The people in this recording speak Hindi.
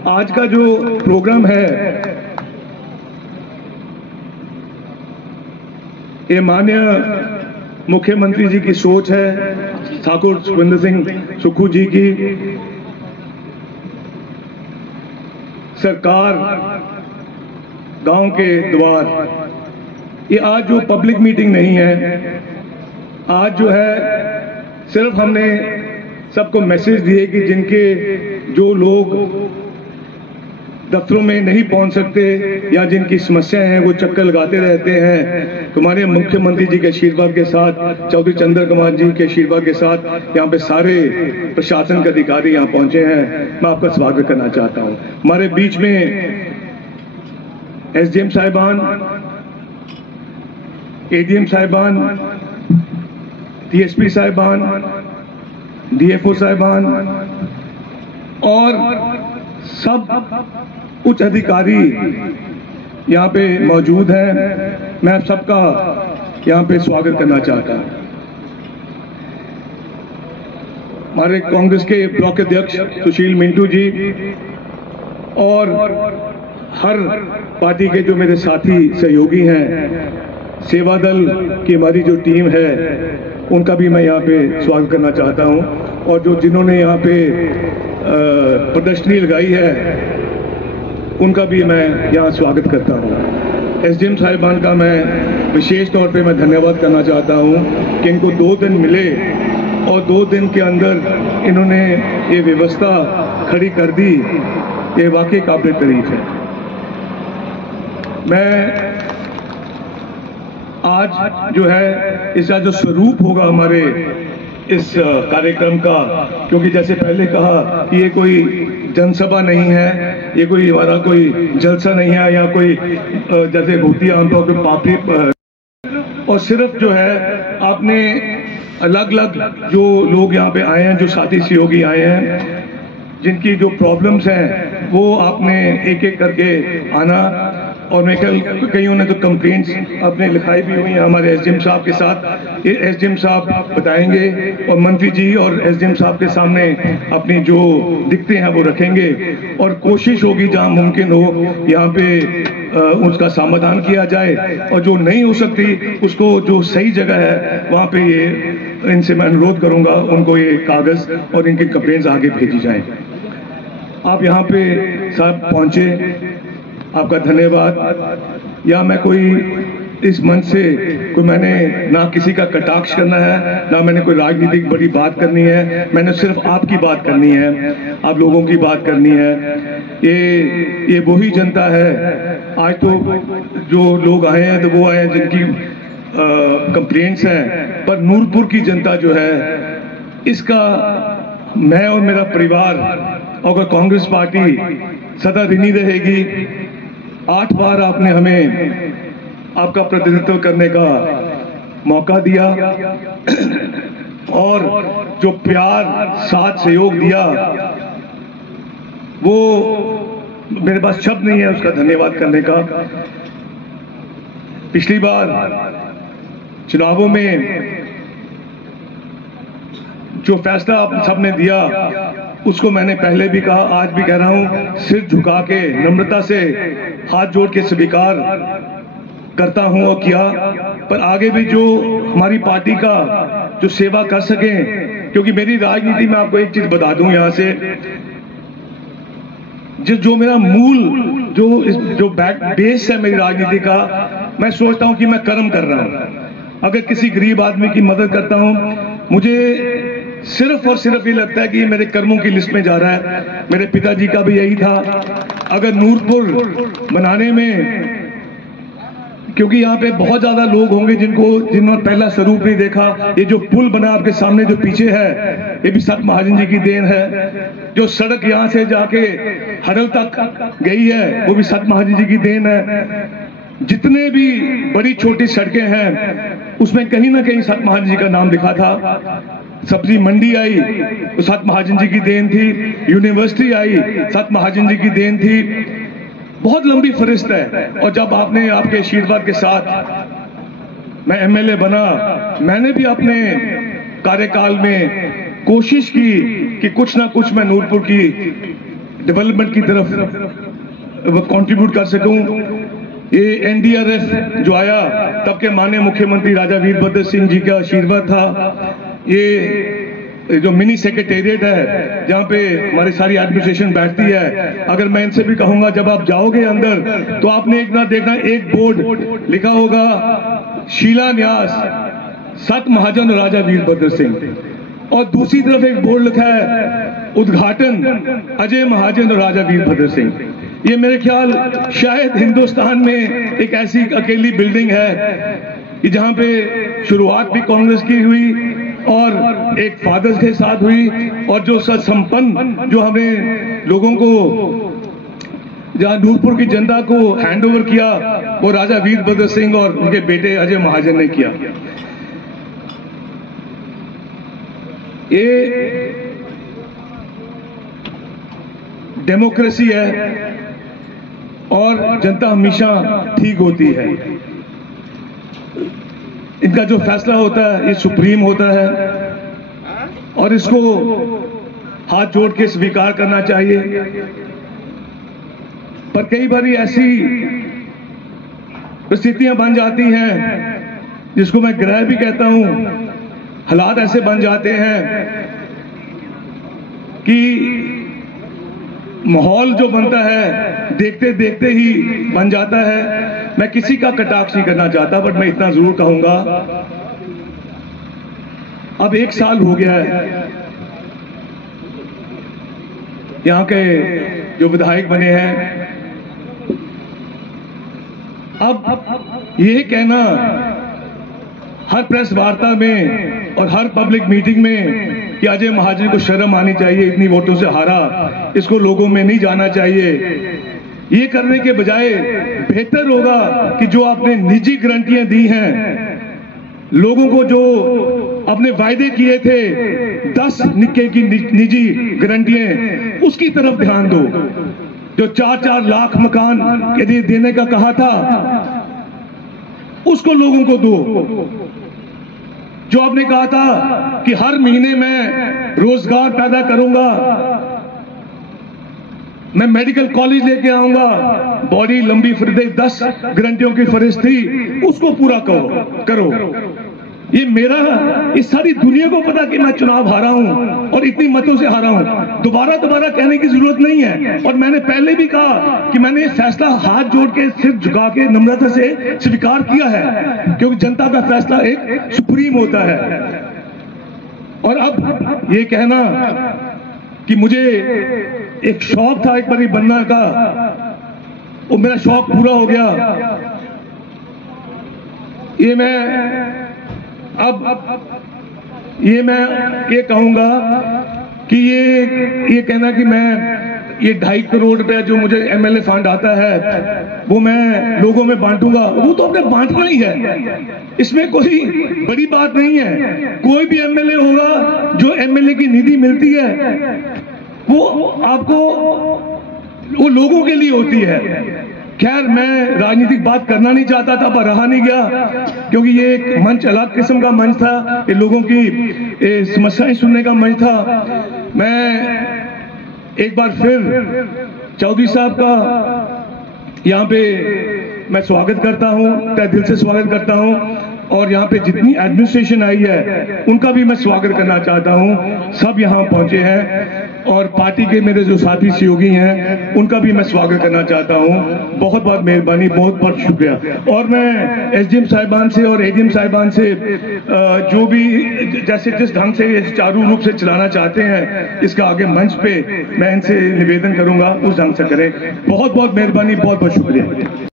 आज का जो प्रोग्राम है ये माननीय मुख्यमंत्री जी की सोच है, ठाकुर सुखविंदर सिंह सुक्खू जी की सरकार गांव के द्वार। ये आज जो पब्लिक मीटिंग नहीं है, आज जो है सिर्फ हमने सबको मैसेज दिए कि जिनके जो लोग दफ्तरों में नहीं पहुंच सकते या जिनकी समस्याएं हैं वो चक्कर लगाते रहते हैं, तुम्हारे मुख्यमंत्री जी के आशीर्वाद के साथ, चौधरी चंद्र कुमार जी के आशीर्वाद के साथ यहाँ पे सारे प्रशासन के अधिकारी यहाँ पहुंचे हैं। मैं आपका स्वागत करना चाहता हूँ। हमारे बीच में एसडीएम साहिबान, एडीएम साहिबान, टीएसपी साहिबान, डीएफओ साहिबान और सब उच्च अधिकारी यहाँ पे मौजूद हैं। मैं सबका यहाँ पे स्वागत करना चाहता हूँ। हमारे कांग्रेस के ब्लॉक अध्यक्ष सुशील मिंटू जी और हर पार्टी के जो मेरे साथी सहयोगी हैं, सेवा दल की हमारी जो टीम है उनका भी मैं यहाँ पे स्वागत करना चाहता हूँ। और जो जिन्होंने यहाँ पे प्रदर्शनी लगाई है उनका भी मैं यहाँ स्वागत करता हूँ। एसडीएम साहिबान का मैं विशेष तौर पे मैं धन्यवाद करना चाहता हूँ कि इनको 2 दिन मिले और 2 दिन के अंदर इन्होंने ये व्यवस्था खड़ी कर दी। ये वाकई काबिल तारीफ है। मैं आज जो है इसका जो स्वरूप होगा हमारे इस कार्यक्रम का, क्योंकि जैसे पहले कहा कि ये कोई जनसभा नहीं है, ये कोई हमारा कोई जलसा नहीं है या कोई जैसे होती है आमतौर पर पापड़ी, और सिर्फ जो है आपने अलग अलग जो लोग यहाँ पे आए हैं, जो साथी सहयोगी आए हैं, जिनकी जो प्रॉब्लम्स हैं वो आपने एक एक करके आना। और मैं कईयों ने तो कंप्लेंट्स अपने लिखाई भी हुई हैं हमारे एसडीएम साहब के साथ। ये एसडीएम साहब बताएंगे और मंत्री जी और एसडीएम साहब के सामने अपनी जो दिक्कतें हैं वो रखेंगे और कोशिश होगी जहां मुमकिन हो यहाँ पे उसका समाधान किया जाए, और जो नहीं हो सकती उसको जो सही जगह है वहाँ पे ये इनसे मैं अनुरोध करूँगा उनको ये कागज़ और इनकी कंप्लेंट्स आगे भेजी जाएँ। आप यहाँ पे साहब पहुँचे, आपका धन्यवाद। या मैं कोई इस मंच से कोई मैंने ना किसी का कटाक्ष करना है, ना मैंने कोई राजनीतिक बड़ी बात करनी है, मैंने सिर्फ आपकी बात करनी है, आप लोगों की बात करनी है। ये वही जनता है। आज तो जो लोग आए हैं तो वो आए हैं जिनकी कंप्लेंट्स हैं, पर नूरपुर की जनता जो है इसका मैं और मेरा परिवार और कांग्रेस पार्टी सदा ऋणी रहेगी। 8 बार आपने हमें आपका प्रतिनिधित्व करने का मौका दिया और जो प्यार साथ सहयोग दिया वो मेरे पास शब्द नहीं है उसका धन्यवाद करने का। पिछली बार चुनावों में जो फैसला आप सबने दिया उसको मैंने पहले भी कहा, आज भी कह रहा हूं, सिर झुका के नम्रता से हाथ जोड़ के स्वीकार करता हूं और किया। पर आगे भी जो हमारी पार्टी का जो सेवा कर सकें, क्योंकि मेरी राजनीति में आपको एक चीज बता दूं यहां से, जो मेरा मूल जो बेस है मेरी राजनीति का, मैं सोचता हूं कि मैं कर्म कर रहा हूं। अगर किसी गरीब आदमी की मदद करता हूं, मुझे सिर्फ और सिर्फ ये लगता है कि ये मेरे कर्मों की लिस्ट में जा रहा है। मेरे पिताजी का भी यही था। अगर नूरपुर बनाने में, क्योंकि यहाँ पे बहुत ज्यादा लोग होंगे जिन्होंने पहला स्वरूप नहीं देखा, ये जो पुल बना आपके सामने जो पीछे है ये भी सत महाजन जी की देन है। जो सड़क यहाँ से जाके हडल तक गई है वो भी सत महाजन जी की देन है। जितने भी बड़ी छोटी सड़कें हैं उसमें कहीं ना कहीं सत महाजन जी का नाम लिखा था। सब्जी मंडी आई तो सत महाजन जी की देन थी, यूनिवर्सिटी आई सत महाजन जी की देन थी। बहुत लंबी फहरिस्त है। और जब आपने आपके आशीर्वाद के साथ मैं एमएलए बना, मैंने भी अपने कार्यकाल में कोशिश की कि कुछ ना कुछ मैं नूरपुर की डेवलपमेंट की तरफ कंट्रीब्यूट कर सकूं। ये एनडीआरएफ जो आया तब के माननीय मुख्यमंत्री राजा वीरभद्र सिंह जी का आशीर्वाद था। ये जो मिनी सेक्रेटेरिएट है जहाँ पे हमारी सारी एडमिनिस्ट्रेशन बैठती है, अगर मैं इनसे भी कहूंगा जब आप जाओगे अंदर तो आपने एक ना देखना, एक बोर्ड लिखा होगा शिलान्यास सत महाजन राजा वीरभद्र सिंह, और दूसरी तरफ एक बोर्ड लिखा है उद्घाटन अजय महाजन और राजा वीरभद्र सिंह। ये मेरे ख्याल शायद हिंदुस्तान में एक ऐसी अकेली बिल्डिंग है कि जहां पे शुरुआत भी कांग्रेस की हुई और एक फादर्स के साथ हुई, और जो संपन्न जो हमें लोगों को जहां नूरपुर की जनता को हैंडओवर किया वो राजा वीरभद्र सिंह और उनके बेटे अजय महाजन ने किया। ये डेमोक्रेसी है और जनता हमेशा ठीक होती है। इनका जो फैसला होता है ये सुप्रीम होता है और इसको हाथ जोड़ के स्वीकार करना चाहिए। पर कई बार ऐसी परिस्थितियां बन जाती हैं जिसको मैं ग्रह भी कहता हूं, हालात ऐसे बन जाते हैं कि माहौल जो बनता है देखते देखते ही बन जाता है। मैं किसी का कटाक्ष नहीं करना चाहता, बट मैं इतना जरूर कहूंगा, अब 1 साल हो गया है यहां के जो विधायक बने हैं। अब ये कहना हर प्रेस वार्ता में और हर पब्लिक मीटिंग में कि अजय महाजन को शर्म आनी चाहिए, इतनी वोटों से हारा, इसको लोगों में नहीं जाना चाहिए, ये करने के बजाय बेहतर होगा कि जो आपने निजी गारंटियां दी हैं लोगों को, जो अपने वायदे किए थे 10 निक्के की निजी गारंटियां, उसकी तरफ ध्यान दो। जो 4-4 लाख मकान के लिए देने का कहा था उसको लोगों को दो। जो आपने कहा था कि हर महीने मैं रोजगार पैदा करूंगा, मैं मेडिकल कॉलेज लेके आऊंगा, बॉडी लंबी फिरदे 10 गारंटियों की फरिश्त थी, उसको पूरा करो। ये मेरा, इस सारी दुनिया को पता कि मैं चुनाव हारा हूं और इतनी मतों से हारा हूं। दोबारा कहने की जरूरत नहीं है। और मैंने पहले भी कहा कि मैंने ये फैसला हाथ जोड़ के सिर झुका के नम्रता से स्वीकार किया है, क्योंकि जनता का फैसला एक सुप्रीम होता है। और अब ये कहना कि मुझे एक शौक था एक बारी बनना का, वो मेरा शौक पूरा हो गया। ये मैं ये कहूंगा कि ये कहना कि मैं ये 2.5 करोड़ रुपया जो मुझे एमएलए फंड आता है वो मैं लोगों में बांटूंगा, वो तो अपने बांटना ही है, इसमें कोई बड़ी बात नहीं है। कोई भी एमएलए होगा, जो एमएलए की निधि मिलती है वो आपको, वो लोगों के लिए होती है। खैर, मैं राजनीतिक बात करना नहीं चाहता था पर रहा नहीं गया, क्योंकि ये एक मंच अलग किस्म का मंच था, ये लोगों की समस्याएं सुनने का मंच था। मैं एक बार फिर चौधरी साहब का यहाँ पे मैं स्वागत करता हूँ, तहे दिल से स्वागत करता हूँ, और यहाँ पे जितनी एडमिनिस्ट्रेशन आई है उनका भी मैं स्वागत करना चाहता हूँ। सब यहाँ पहुंचे हैं और पार्टी के मेरे जो साथी सहयोगी हैं उनका भी मैं स्वागत करना चाहता हूँ। बहुत बहुत मेहरबानी, बहुत बहुत शुक्रिया। और मैं एसडीएम साहिबान से और एडीएम साहिबान से जो भी जैसे जिस ढंग से चारू रूप से चलाना चाहते हैं इसका आगे मंच पे मैं इनसे निवेदन करूंगा उस ढंग से करें। बहुत बहुत मेहरबानी, बहुत बहुत शुक्रिया।